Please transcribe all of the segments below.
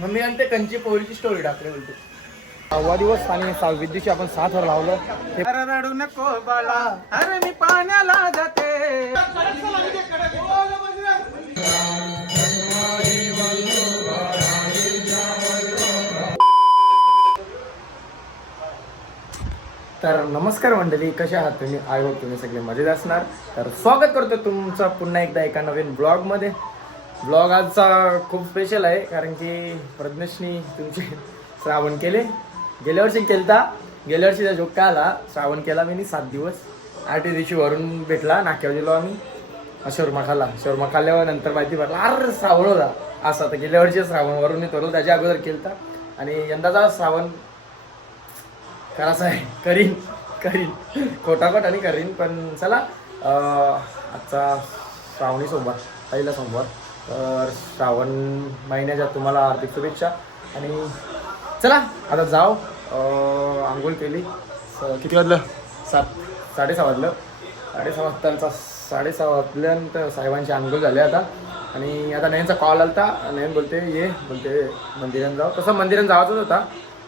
Mummy आणते Kanchi पोळीची story टाकले बोलते. 6वा दिवस आणि 6व्या दिवशी आपण 7 वर लावलं. रडू नको बाळा, अरे मी पाण्याला जाते. तर नमस्कार मंडळी, कशा आहात तुम्ही? आय होप तुम्ही सगळे मजेत असणार. तर स्वागत करतो तुमचं पुन्हा एकदा एका नवीन ब्लॉगमध्ये. ब्लॉग आजचा खूप स्पेशल आहे कारण की प्रज्ञेशनी तुमचे श्रावण केले. गेल्या वर्षी गेल्या वर्षीचा जोक काय आला, श्रावण केला मी 7 दिवस. 8 दिवशी वरून भेटला, नाक्यावर गेलो आम्ही, शोरमा खाल्ला. शोरमा खाल्ल्यावर नंतर माहिती पडला अरे श्रावण होता असा. तर गेल्या वर्षी श्रावण वरून मी तो त्याच्या अगोदर केलता आणि यंदाचा श्रावण करायचा आहे. करीन खोटाखोट आणि करीन. पण चला, आजचा श्रावणी सोमवार, पहिला सोमवार. तर श्रावण महिन्याच्या तुम्हाला हार्दिक शुभेच्छा. आणि चला आता जाऊ. आंघोळ केली. किती वाजलं? 7:30 वाजलं. 6:30 वाजल्यानंतर साहेबांची आंघोळ झाली आता. आणि आता नयनचा कॉल आला. नयन बोलते मंदिरात जाऊ. तसं मंदिरात जायचंच होता.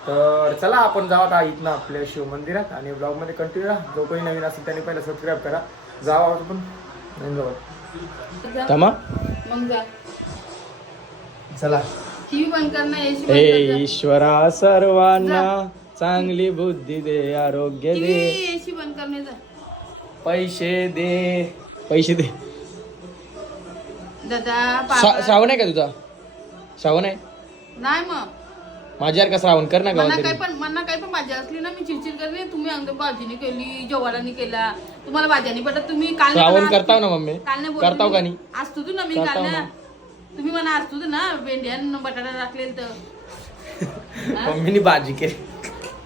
तर चला आपण जाऊ आता इथनं आपल्या शिव मंदिरात. आणि ब्लॉगमध्ये कंटिन्यू राहा. जो कोणी नवीन असेल त्यांनी पहिला सबस्क्राईब करा. जाऊ आपण नयन जवळ. तमा मग जा. चला. टीव्ही बंद कर ना, एसी बंद हे कर जा. ईश्वरा सर्वांना चांगली बुद्धी दे, आरोग्य दे, टीव्ही एसी बंद करणे जा. पैसे दे. दादा श्रावण आहे का तुझा? श्रावण आहे? नाही मग माझ्यावर का श्रावण कर ना मना गावात. काही पण भाजी असली ना, मी चिडचिड करली. तुम्ही अंग भाजीने केली, जवाराने केला, तुम्हाला भाज्यानी पटत. तुम्ही काल श्रावण करताव ना मम्मी? काल नाही करताव का नाही? असतो तू ना, मी करताव काल ना. ना. तुम्ही म्हणा असतो ना, भेंड्यान बटाटा टाकलेल तर मम्मीनी भाजी केली.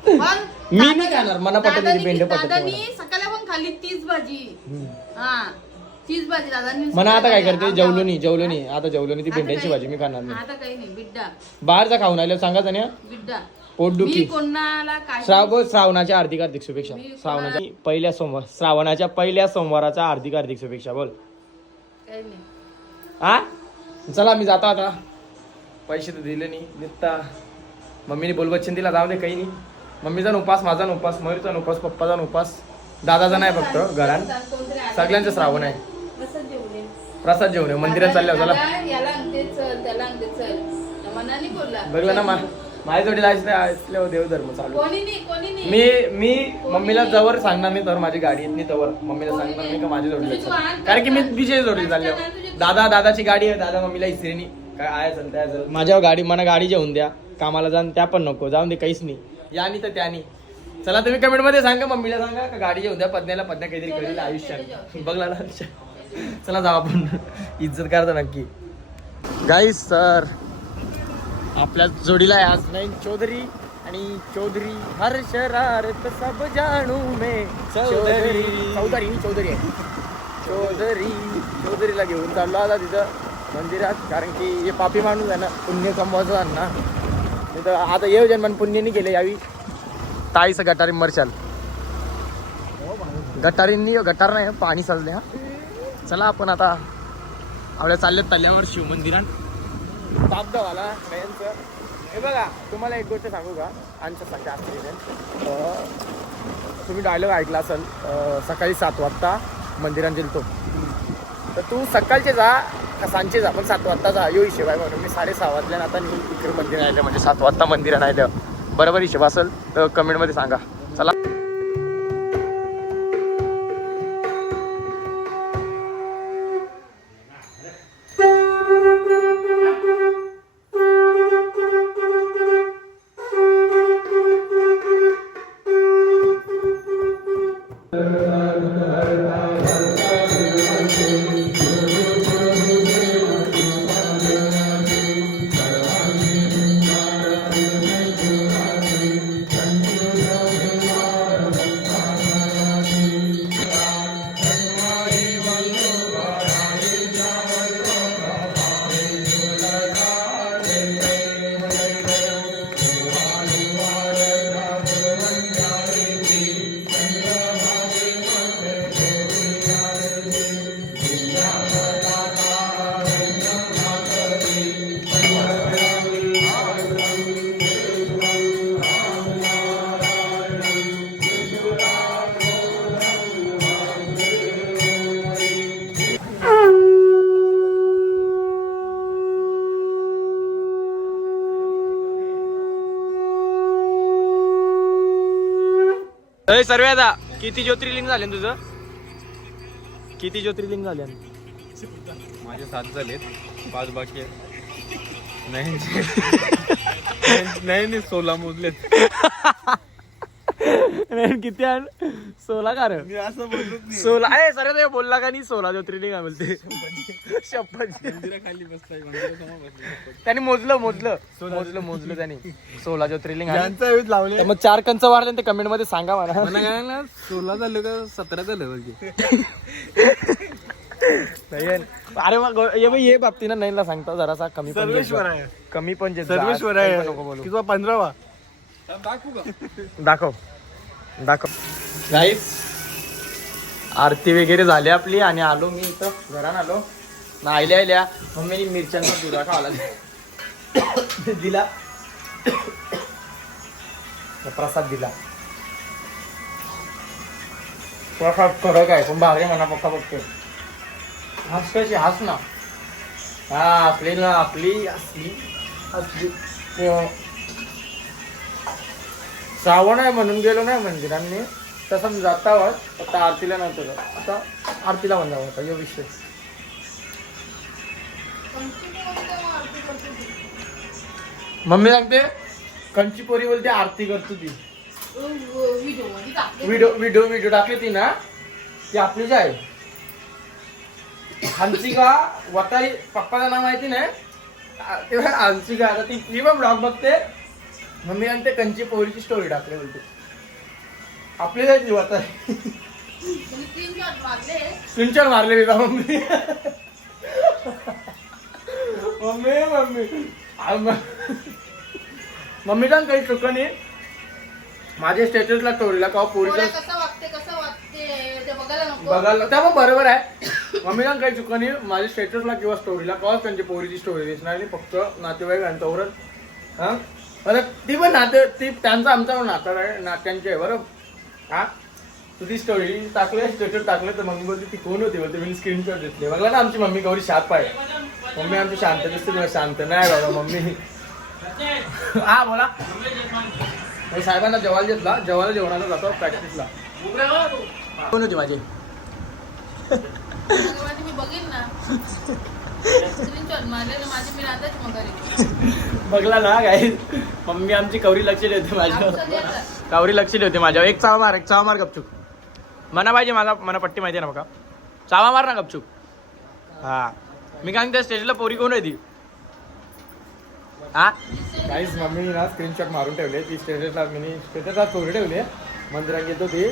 पण मी नाही खाणार, मला पटत नाही भेंडे पटत दादानी नाही. सकाळी पण खाल्ली तीच भाजी. हा तीच भाजी दादानी. म्हणा आता काय करते? जेवलो नाही आता ती भेंड्यांची भाजी मी खाणार नाही. आता काही नाही बिड्डा. बाहेरचा खाऊन आलो सांगायचं ना, बिड्डा पोटदुखी. मी कोणाला काय श्रावणाच्या हार्दिक शुभेच्छा. श्रावणाच्या पहिल्या सोमवाराच्या हार्दिक शुभेच्छा. बोल. काही नाही. हा चला मी जातो आता. पैसे तर दिले नाही निघता. मम्मीने बोलबच्चन दिला, जाऊ दे काही नाही. मम्मीचा उपास, माझा उपास, मयूरचा उपास, पप्पाचा उपास, दादाचा नाही फक्त घरात. सगळ्यांचं श्रावण आहे. प्रसाद जेवणे मंदिरात चालले चला. याला अंगते चल, त्याला अंगते चल. मनाने बोलला. बघलं ना माझ्या जोडीला असल्यावर देवधर्म चालू. कोणी नाही. मी मम्मीला जवळ सांगणार नाही तर माझी गाडी येत नाही तवर मम्मीला सांगणार नाही का माझी जोडीला चल. कारण की मी विजय जोडीला चालले. दादाची गाडी आहे. दादा मम्मीला इसरेनी काय आहे चल त्या चल. माझ्यावर गाडी, मला गाडी जेवून द्या. कामाला जाऊन त्या पण नको, जाऊन दे काहीच नाही. या नाही तर त्यानी. चला तुम्ही कमेंट मध्ये सांगा, मम्मीला सांगा का गाडी जेवून द्या. पद्न्या काहीतरी करेल आयुष्यात. बघला ना. चला जाऊ आपण. इज्जत करता नक्की. गाईस तर आपल्या जोडीला आहे आज नयन चौधरी. आणि चौधरी हर शरारत सब जानू में चौधरी आहे. चौधरीला घेऊन चाललो आता तिथं मंदिरात. कारण की हे पापी माणूस आहे ना, पुण्य कमवायचं ना. तिथं आता येऊ जन्मान पुण्यनी केले यावी. ताईचं गटारी मरशाल. गटार नाही, पाणी चालले. हा चला आपण आता आपल्या चालल्यावर शिव मंदिरात. तापगावाला नयनचं. हे बघा तुम्हाला एक गोष्ट सांगू का, आमच्यासाठी असते तुम्ही डायलॉग ऐकला असेल. सकाळी 7 वाजता मंदिरात गेलतो. तर तू सकाळचे जा का सांजचे जा, पण 7 वाजता जा. यो हिशेब आहे म्हणून मी 6:30 वाजल्यानं आता इकडे मंदिर आलं. म्हणजे 7 वाजता मंदिरात आलं. बरोबर हिशेब असेल तर कमेंटमध्ये सांगा. चला. सर्व आता किती ज्योतिर्लिंग झाले तुझं? किती ज्योतिर्लिंग झाले? माझे 7 झालेत, 5 बाकी आहेत. नाही नाही 16 मोजलेत. किती आण? 16 का रे? मी असं बोललोच नाही. 16 आहे सर ते बोलला का नाही? 16 ज्योतिर्लिंग आहे बोलते. शपथ मंदिराखाली बसलाय, मंदिरासमोर बसलाय. त्यांनी मोजलं त्यांनी 16 ज्योतिर्लिंग आहे. ज्यांचा यूज लावले तर मग 4 कंच वाढले ते कमेंट मध्ये सांगा मला. मला काय ना 16 झालं का 17 झालं म्हणजे. अरे मग ये बाबतीनं नाही ला सांगता जरासा कमी पण सर्वेश्वर आहे. कमी पण जे सर्वेश्वर काही आहे पण नको बोलू. किंवा 15वा दाखव गाईस. आरती वगैरे झाली आपली आणि आलो मी इथं घरात आलो ना. आयल्या मम्मीने मिरच्यांचा चुरा खावाला दिला, प्रसाद दिला. प्रसाद कडक आहे पण भारी म्हणा. पक्का बघतोय हस कशी हस ना. हा आपली श्रावण आहे म्हणून गेलो नाही मंदिरांनी. तसं जाता आता आरतीला नव्हतं जात. आता आरतीला बंद होता यो विषय. मम्मी सांगते कंची पोरी बोलते आरती करतो ती. व्हिडिओ टाकली ती ना ती आपलीच आहे. हंसिका वतारी पप्पाचं नाव माहिती नाही तेव्हा हंसिका. आता ती पण ब्लॉग बघते. मम्मी सांगते कंची पोरीची स्टोरी टाकली बोलते आपली जायची वतारी. स्क्रीनशॉट मारले मी मम्मी. मम्मी सांग काही चुका नाही. माझ्या स्टेटसला स्टोरीला का पोरीचं बघायला त्या मग बरोबर आहे. मम्मी सांग काही चुका नाही. माझ्या स्टेटसला किंवा स्टोरीला का त्यांची पोरीची स्टोरी दिसणार नाही. फक्त नातेवाईक यांच्यावरच. हा ती पण ती त्यांचा आमचा नातं आहे नात्यांचे आहे बरं. हा तुझी स्टोरी टाकले स्टेटस टाकले तर मम्मी बोलते ती कोण होती बोलते. मी स्क्रीनशॉट घेतले. बघला ना आमची मम्मी गौरी शाप आहे. मम्मी आमची शांत दिसते तुला शांत नाही बाबा मम्मी. हा बोला. साहेबांना जेवायला घेतला. जेवणाला जातो प्रॅक्टिसला. कोण होती माझी? बघला ना काय मम्मी आमची कवरी लक्ष ठेवते माझ्यावर. एक चावा मार गपचूक. मना पाहिजे मला पट्टी माहिती आहे ना बघा. चावा मार ना गपचूक. हा मी काय त्या स्टेजला पोरी कोण आहे ती? हा काहीच मम्मी ना स्क्रीनशॉट मारून ठेवले. ती स्टेटसला स्टोरी ठेवली मंदिरात गेलो ती.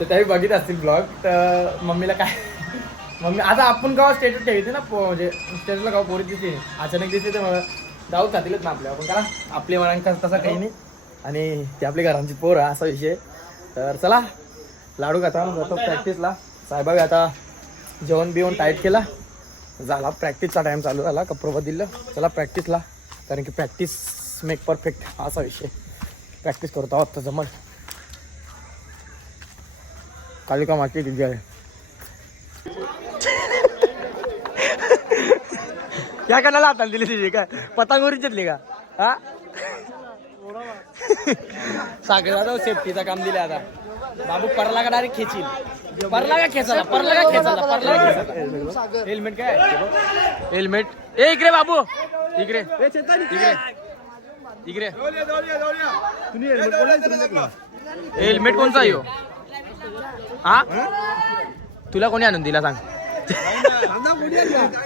तर त्याही बघित असतील ब्लॉग. तर मम्मीला काय मम्मी आता आपण गाव स्टेटस ठेवते ना म्हणजे स्टेटसला गाव पोरी दिसते अचानक दिसते तर मला जाऊ खातीलच ना आपल्या. आपण करा आपले मनांका तसा काही नाही. आणि ते आपली घरांची पोर असा विषय. तर चला लाडू खाता जातो प्रॅक्टिसला. साहेबाबी आता जेवण बिवण टाईट केला झाला. प्रॅक्टिसचा टाइम चालू झाला. कपडे दिलं चला प्रॅक्टिसला. कारण की प्रॅक्टिस मेक परफेक्ट असा विषय. प्रॅक्टिस करतो आहोत तर जमल. कालिका माती किती आहे क्या करण्याला हाताला दिली तिची काय पतंगोरी घेतली का? हा सागराला सेफ्टीचं काम दिले आता. बाबू परला का डायरेक्ट खेचील. परला का खेचायला हेल्मेट काय हेल्मेट. ए इकडे बाबू इकडे हेल्मेट कोणचा येऊ? हा तुला कोणी आणून दिला सांग?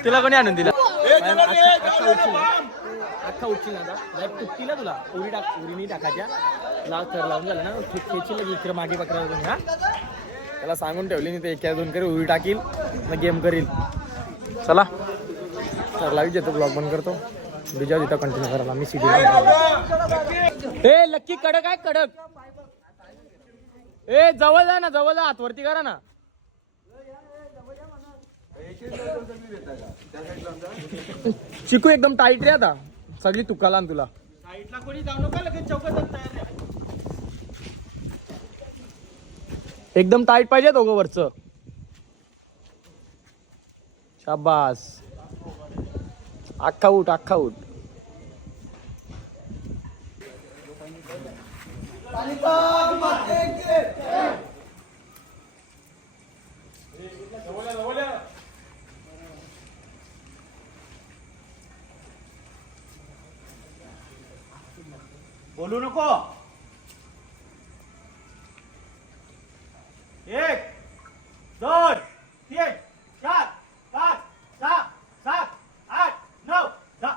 तुला कोणी आणून दिला? अख्खा उठशील ना आता तुला उरी उरीनी टाकायच्या लावून झालं ना खेचील लगे इकडे मागे पकडायला. हा त्याला सांगून ठेवली नाही ते एका दोन करे उरी टाकील मग गेम करील. चला तर लाईव्ह येतो ब्लॉग बंद करतो. बिजा तिथं कंटिन्यू करायला मी सीडी. ए लक्की कडक आहे कडक. ए जवळ जा ना जवळ जा हातवरती करा ना. चिकू एकदम टाईट रे आता सगळी तुकाला तुला. एकदम टाईट पाहिजे दोघं वरचं. शाबास अख्खा उठ. बोलू नको. 1 2 3 4 5 6 7 8 9 10.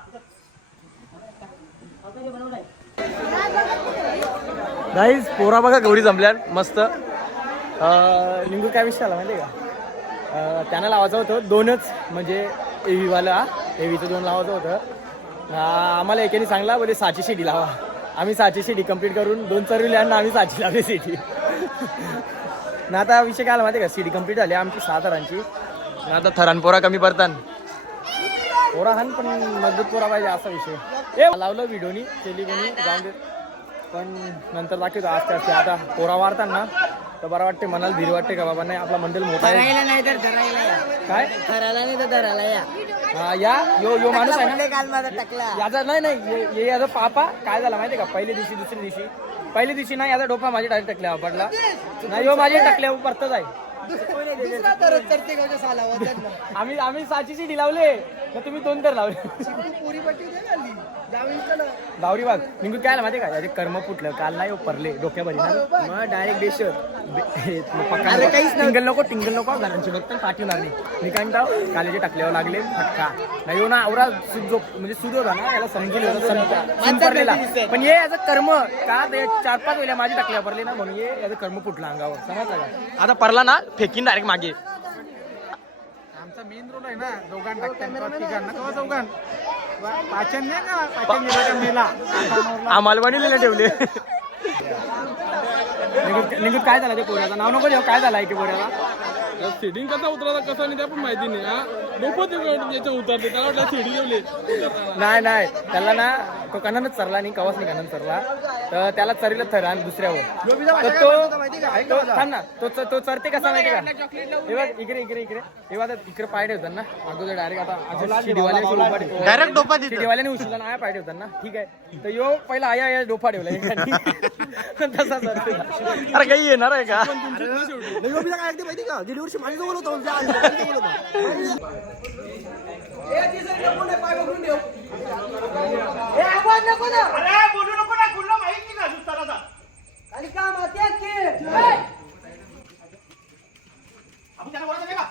गाईज पोरा बघा गौरी जमल्या मस्त. लिंगू काय विषय आला माहिती आहे का? त्यांना लावायचं होतं 2च म्हणजे एव्हीवाला एव्हीचं 2 लावायचं होतं. आम्हाला एकाने सांगला बोले 6ची शिडी लावा. आम्ही 6ची शिडी कंप्लीट करून 2 चरविले आणि आम्ही 6ची लावली सिटी. ना आता विषय काय आला माहिती आहे का? सिटी कंप्लीट झाली आमची 6 थरांची. आता थरान पोरा कमी पडतात. पोरा हान पण मजबूत पोरा पाहिजे असा विषय. लावलं व्हिडिओनी केली कोणी जाऊन दे, पण नंतर दाखवतो आस्ते आस्ते. आता पोरा वाढतात ना तर बरं वाटते, मनाला धीर वाटते का बाबा नाही आपला मंडल मोठा आहे. नाही तर धरायला या. काय धरायला नाही तर धरायला या. हा, या यो माणूस आहे ना काल माझा टाकला. याचा नाही याचा पापा काय झाला माहितीये का? पहिल्या दिवशी पहिल्या दिवशी ना याचा डोपा माझ्या डायरेक्ट टाकल्यावर पडला नाही. यो माझ्या टाकल्यावर परतच आहे. आम्ही 6ची शिडी लावले तर तुम्ही 2 तर लावले. गावरी बाग निघून काय आला माहिती का? याचे कर्म फुटलं काल नाही परले डोक्याभरी ना मग डायरेक्ट देश टिंगल नको घरांची बघता पाठवणार नाही. मी काय म्हणतो कालेचे टाकल्यावर लागले फटका नाही हो ना. आवरा म्हणजे सुध होता ना याला समजलेला. पण ये याचं कर्म का 4-5 वेळा माझी टाकल्या पडले ना म्हणून ये याचं कर्म फुटलं अंगावर. समजलं का? आता परला ना फेकीन डायरेक्ट मागे. आमचा मेन रोल आहे ना दोघां टाकतात दोघां पाचन नाही का पाचन मेला आम्हाला बनवलेलं ठेवले. निघून काय झालं ते पोऱ्याचं नाव नको जेव्हा काय झालं की पोऱ्याला सिडिंग कसा उतरायचा कसा नाही ते पण माहिती नाही. हा डोकं याच्या उतरते त्याला वाटलं सिडी जेवले. नाही त्याला ना तो कणानच चरला नाही कवाच नाही कणान चरला तर त्याला चरीला थर आणि दुसऱ्यावर तो थांब ना तो चरते कसा माहिती का? हे बघ इकडे हे बघा इकडे पाय ठेवतात ना अगोदर डायरेक्ट. आता शिडीवाले डायरेक्ट डोपा शिडीवाल्याने उचलला ना पाय ठेवतात ना. ठीक आहे तर यो पहिला आया डोफा ठेवला तसा चरते. अरे काही येणार आहे का? माहिती का? गेल्या वर्षी माझ्या जवळ होता. अरे बोलू नको ना. कुठला माहित नाही का सुस्ताराचा? आपण त्याला बोलायचं नाही का?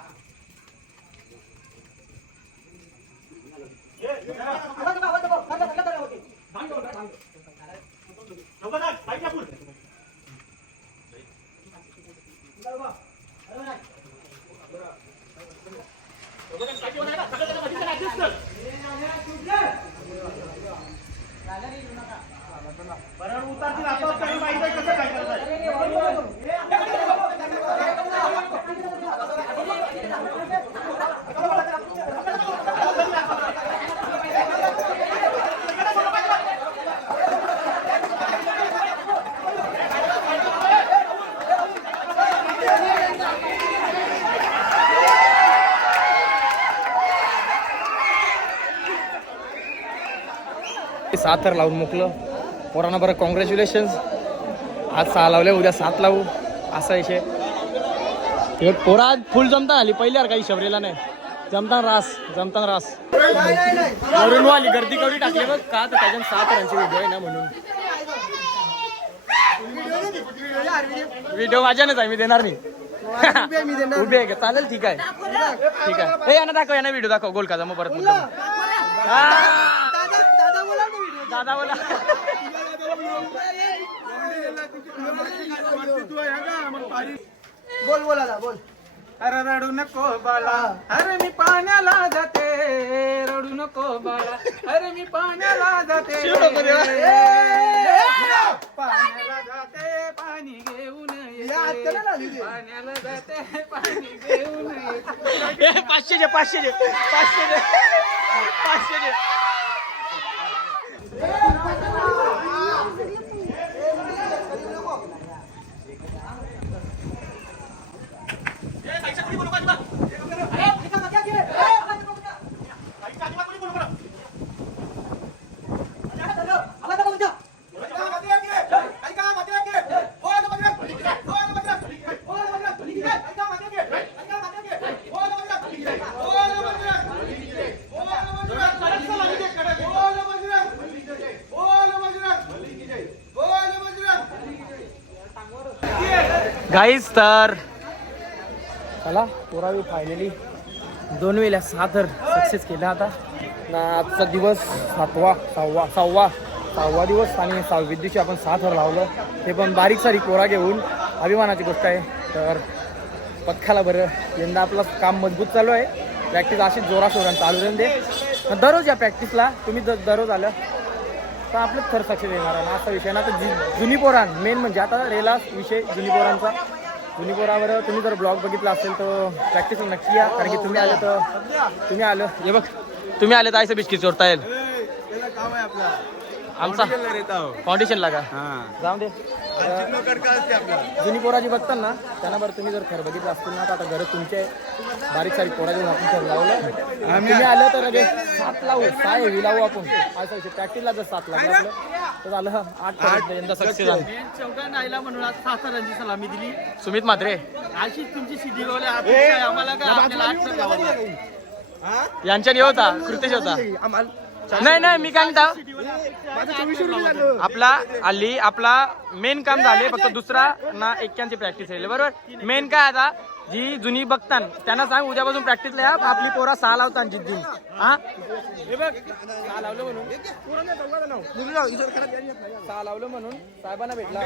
बरं उतारतील आपोआप काही माहिती आहे कसं काय करताय? सात तर लावून मोकलं पोरांना. बरं कॉंग्रॅच्युलेशन्स. आज 6 लावले उद्या 7 लावू असा विषय. पोरा आज फुल जमता आली पहिल्यावर काही शबरीला नाही. जमताना रास वरून आली गर्दी कवडी टाकली बघ का तर त्याच्यात 7 रनची व्हिडिओ आहे ना म्हणून. व्हिडिओ माझ्यानेच आहे मी देणार नाही. उभे आहे का? चालेल ठीक आहे. हे यांना दाखव यांना व्हिडिओ दाखव गोलकाचा मग परत दादा बोला. बोल. अरे रडू नको बाळा अरे मी पाण्याला जाते. रडू नको बाळा अरे मी पाण्याला जाते. पाण्याला जाते पाणी घेऊन ये. पाण्याला जाते पाणी घेऊन ये. 500 गाईज तर चला पोरावी फायनली 2 वेळेला 6 तर सक्सेस केला आता ना. आजचा दिवस सहावा दिवस आणि 6व्या दिवशी आपण 6 थर लावलं, ते पण बारीक सारीक पोरा घेऊन. अभिमानाची गोष्ट आहे. तर पथकाला बरं यंदा आपलं काम मजबूत चालू आहे. प्रॅक्टिस अशीच जोराशोरानं चालू राहून दे. दररोज या प्रॅक्टिसला तुम्ही दररोज आलं तर आपलं थर सक्सेस येणार आहे ना, असा विषय ना. तर जुनी पोरां मेन म्हणजे आता रेला विषय जुनी पोरांचा. जुनी पोरावर तुम्ही जर ब्लॉग बघितला असेल तर प्रॅक्टिस नक्की या, कारण की तुम्ही आलं तर तुम्ही आलं हे बघ तुम्ही आले तर आयचं बिस्किट चोरता येईल. काम आहे आपला आमचा फाउंडेशनला का जाऊ दे. जुनी पोराची बघतात ना त्यांना बरं तुम्ही जर थर बघितलं असतील ना तर आता गरज तुमचे बारीक सारीक पोरा घेऊन आपण थर लावलं. तुम्ही आलं तर लगे 7 लावू 6 हेवी लावू आपण असं विषय. प्रॅक्टिसला जर 7 लागलं आपलं तर झालं 8 यंदा सक्सेस झालं. चौघांना आईला म्हणून आज 6 रनची सलामी दिली. सुमित म्हात्रे अशीच तुमची शिडी आम्हाला का आपल्याला 8 रन लावायचे. यांच्या होता कृतेश होता. नाही मी काय म्हणता आपला मेन काम झाले फक्त दुसरा ना एक्क्यांची प्रॅक्टिस आहे बरोबर. मेन काय आता जी जुनी बघतान त्यांना सांग उद्यापासून प्रॅक्टिसला या. आपली पोरा 6 लावतात जिद्दून. हा हे बघ 6 लावलं म्हणून 6 लावलं म्हणून साहेबांना भेटला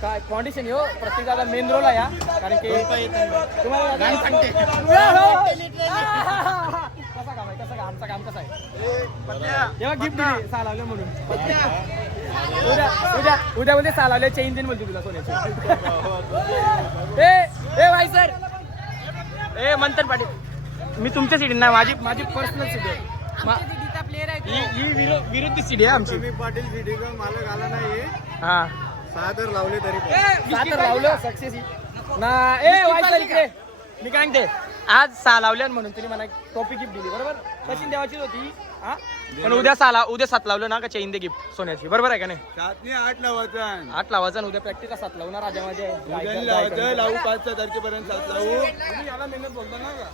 काय फाउंडेशन हो प्रत्येकाचा मेन रोल आहे. कारण की तुम्हाला कसा काम आहे कसं आमचं काम कसं आहे तेव्हा गिफ्ट दिली 6 लावलं म्हणून. उद्या 6 लावले चेन देईन बोलतो तुला सोन्याची. ए भाई सर ए मंथन पाटील मी तुमच्या सिटी नाही माझी पर्सनल सिटी आहे. ही विरुद्ध सिटी आहे आमची. पाटील सिटी का मालक आला नाही. हा 6 तर लावले तरी 6 तर लावलं सक्सेस ना. ए भाई सर इकडे मी काय म्हणते आज 6 लावल्या म्हणून तुम्ही मला टॉपी गिफ्ट दिली बरोबर. तशी देवाचीच होती हा पण उद्या 7 लावलं ना का चेन दे गिफ्ट सोन्याची बरोबर आहे का नाही. 8 लावायचं 8 लावायचं आणि उद्या प्रॅक्टिसला 7 लावणार राजामध्ये लावू 5 तारखेपर्यंत 7 लावू. याला मेहनत बोलता ना का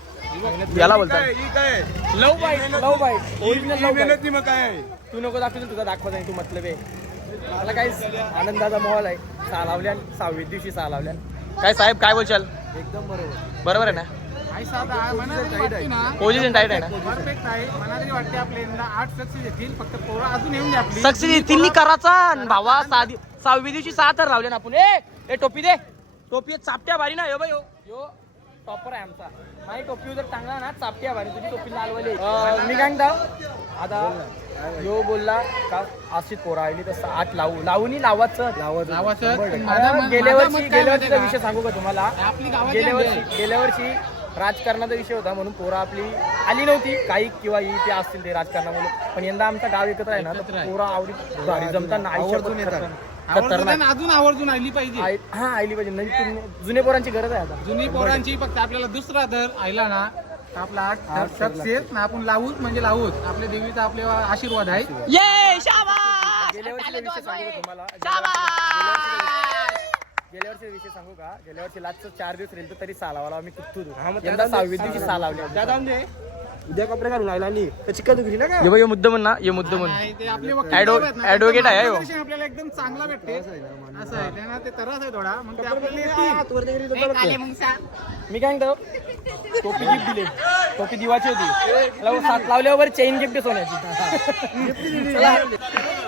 याला बोलतात ही काय लव बाईट ओरिजिनल लव मेहनत मग काय तू नको दाखवतो तुझा दाखवत नाही तू मतलब आहे. मला काय आनंदाचा माहोल आहे. 6 लावल्या 6व्या दिवशी 6 लावल्या. काय साहेब काय बोलचाल एकदम बरोबर आहे ना. पोझिशन टाईट आहे ना. परफेक्ट आहे. मला तरी वाटते आपल्या यंदा 8 सक्सेस येतील. फक्त पोरं अजून येऊन द्या आपली. सक्सेस येतील करायचा भावा. 6व्या दिवशी 6 तर लावले ना आपण. ए टोपी दे टोपी चापट्या भारी ना. यो टॉपर आहे आमचा. माझी टोपी जर चांगला ना चापट्या भारी तुझी टोपी लालवाली. मी काय म्हणता आता यो बोलला का अशीच पोरा आली तसं 8 लावून लावायचं गेल्या वर्षीचा विषय सांगू का तुम्हाला. गेल्या वर्षी राजकारणाचा विषय होता म्हणून पोरा आपली आली नव्हती काही किंवा ही ते असतील ते राजकारणामुळे. पण यंदा आमचा गाव एकत्र आहे ना तर पोरा आवडी भारी जमताना आयुष्यातून येतात. अजून आवर्जून आली पाहिजे. आली पाहिजे. नवीन जुने पोरांची गरज आहे आता. जुनी पोरांची फक्त आपल्याला दुसरा दर आयला ना आपला 8 सक्सेस ना आपण लावूच म्हणजे लावूच. आपल्या देवीचा आपल्याला आशीर्वाद आहे. गेल्या वर्षी विषय सांगू का तुम्हाला. गेल्या वर्षी विषय सांगू का. गेल्या वर्षी लास्टचं 4 दिवस राहील तरी 6 लावाला आम्ही कुठतो. यंदा 6व्या दिवशी 6 लावले. उद्या कपडे घालून आला नाही तर चिकन दुखली ना काय. यो मुद्दा म्हण ना यो मुद्दा म्हण. ते आपले ऍडव्होकेट आहे हो. आपल्याला एकदम चांगला भेटते असं आहे. त्यांना ते त्रास आहे थोडा मग ते आपल्याला मी काय म्हणतो टोपी गिफ्ट दिली. टोपी दिवाची होती 7 लावल्यावर चेन गिफ्ट सोन्याची.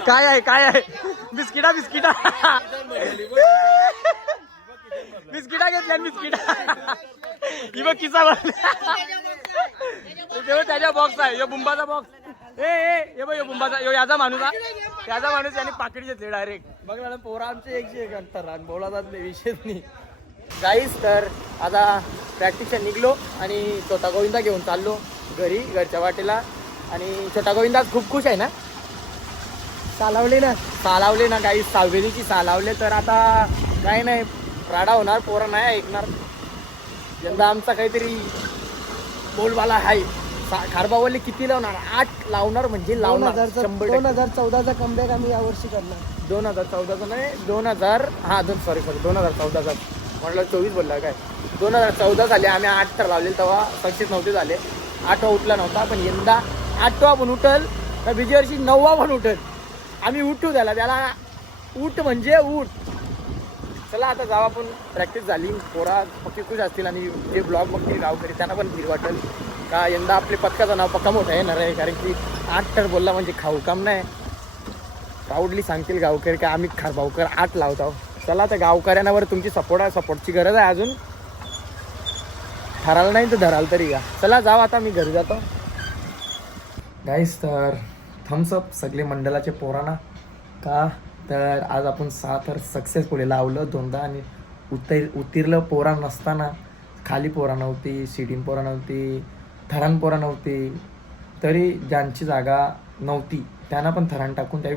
काय आहे बिस्किटा घेतल्या बिस्किटा. ही बघ किस्सा त्याच्या बॉक्स आहे. यो बुंबाचा बॉक्स. हे बघ यो बुंबाचा याचा माणूस याने पाकिट घेतले डायरेक्ट. बघ मॅडम पोरा आमचे 101 अंतर आणि बोलाचा विषयच नाही गाईस. तर आता प्रॅक्टिसला निघलो आणि छोटा गोविंदा घेऊन चाललो घरी घरच्या वाटेला. आणि छोटा गोविंदा खूप खुश आहे ना. 6 लावले ना गाईस. 6व्या दिवशी 6 लावले तर आता काही नाही राडा होणार. पोरं नाही ऐकणार. यंदा आमचा काहीतरी बोलवाला आहे. खारबावले किती लावणार 8 लावणार म्हणजे लावणार. 2014चा कमबॅक आम्ही यावर्षी करणार. 2014चा नाही 2014चा म्हटलं 24 बोलला काय. 2014 झाले आम्ही 8 तर लावले तेव्हा सक्सेस नव्हते झाले. 8वा उठला नव्हता पण यंदा 8वा पण उठल तर विजय वर्षी 9वा पण उठल. आम्ही उठू त्याला ऊट म्हणजे ऊट. चला आता जाऊ आपण. प्रॅक्टिस झाली, पोरा पक्की खुश असतील आणि जे ब्लॉग बघतील गावकरी त्यांना पण भीर वाटेल का यंदा आपले पथकाचं नाव पक्का मोठं येणार आहे. कारण की 8 तर बोलला म्हणजे खाऊ काम नाही. प्राऊडली सांगतील गावकरी का आम्ही भाऊकर 8 लावत आहोत. चला तर गावकऱ्यांवर तुमची सपोर्टची गरज आहे. अजून ठराल नाही तर धराल तरी या. चला जाऊ आता, मी घरी जातो गाईस. तर थम्सअप सगळे मंडळाचे पोरांना का तर आज आपण 6 तर सक्सेसफुली लावलं 2दा आणि उतरलं. पोरा नसताना खाली पोरा नव्हती, सीडिंग पोरा नव्हती, थरान पोरा नव्हती, तरी ज्यांची जागा नव्हती त्यांना पण थरान टाकून त्याही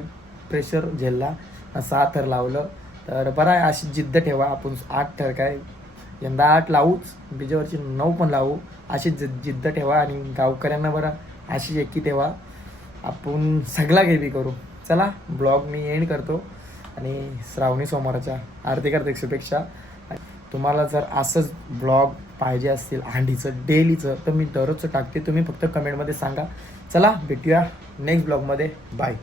प्रेशर झेलला 6 थर लावलं. तर बरं आहे, अशी जिद्द ठेवा. आपण 8 थर काय यंदा 8 लावूच, बीजेवरची 9 पण लावू. अशी जिद्द ठेवा आणि गावकऱ्यांना बरं अशी एकी ठेवा. आपण सगळा घेवी करू. चला ब्लॉग मी एंड करतो आणि श्रावणी सोमवारच्या हार्दिक शुभेच्छा. तुम्हाला जर असंच ब्लॉग पाहिजे असतील हंडीचं डेलीचं तर मी दररोजचं टाकते. तुम्ही फक्त कमेंटमध्ये सांगा. चला भेटूया नेक्स्ट ब्लॉगमध्ये. बाय.